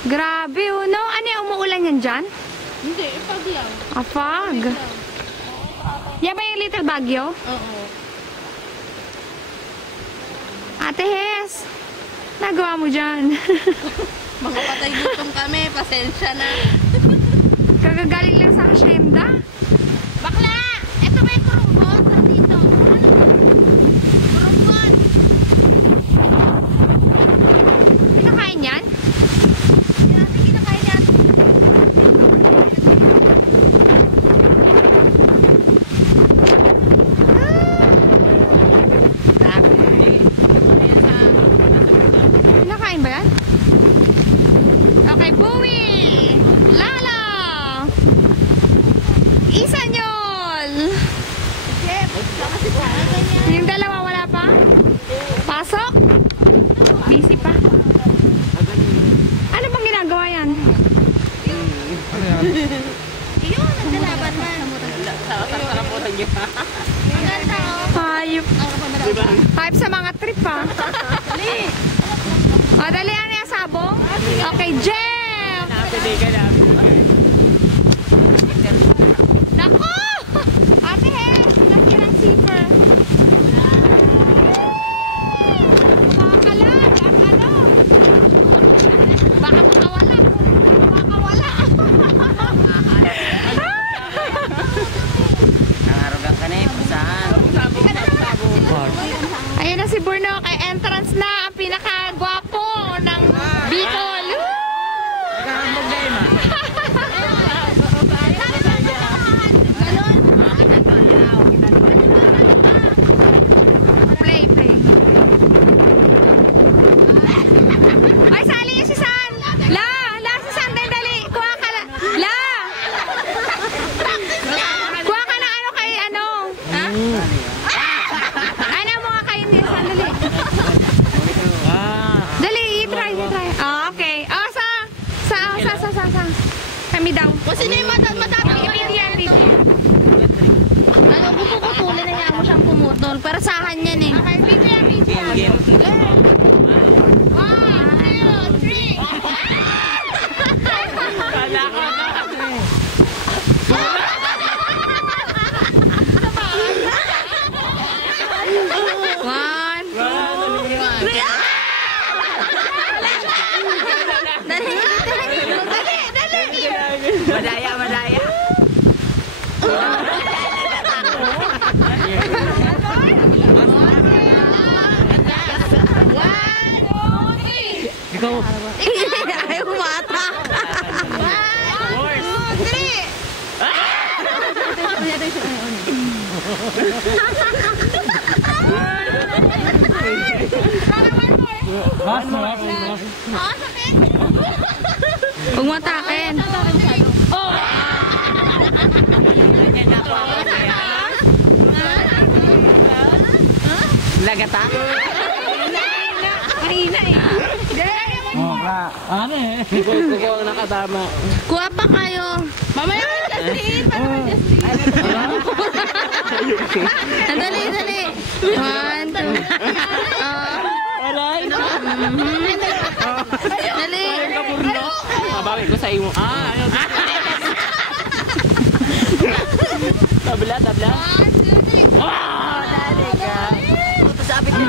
Grabe, oh, no? Ano yung umuulan yan dyan? Hindi, pag lang. Afag. Yan ba yung little bagyo? Oo. Ate Hes, nagawa mo dyan. Mga patay gutom kami, pasensya na. Kagagaling lang sa hacienda. Bakla! Ito ba yung kurumbon? Sa dito. Kurumbon! Kinakain yan? Hindi natin kinakain yan. Kinakain ba yan? Okay, Buwi! Lala! Isanyol! Yung dalawa wala pa? Pasok? Busy pa? Ano bang ginagawa yan? Iyon, naglalaban man. Sarap mo lang yun. Ang ganda oh. Hayop. Hayop sa mga trip pa. Dali! O, dali ano yung sabong? Okay, Jeff! Nako! Ate Hes, nasirang zipper. Makakalag ang ano. Baka makawala. Makawala. Nangarugan ka na eh, pasahan. Ayun na si Bruno, kay entrance na ang pinakagwapo ng Bicol. Nagkakambog na yun, ma. Play. Ay, sali niyo si San. La, si San, dali. Kuha ka na. La! Kuha ka na ano kay ano. Ha? Ano mga kayo niya, San, dali. Dali, i-try. Okay. Sa. Kami daw. Kung sino yung madami. Yan. Ano, puputulin na niya mo siyang pumutol. Parasahan yan eh. Okay, video. Game. 1, 2, 3. Kala ko na. One. Madaya. Ikaw. Ayaw mata. 1, 2, 3. Huwag mo atakin. Oh! Lagata? Mahina eh. Ano eh? Kukuha ang nakatama. Kuha pa kayo. Mamaya mo Justin. Dali. 1, 2. Aray! Dali. Mabawi ko sa iyo. Ayun. Tabla. 1, 2, 3. Dali ka. Sabi ko.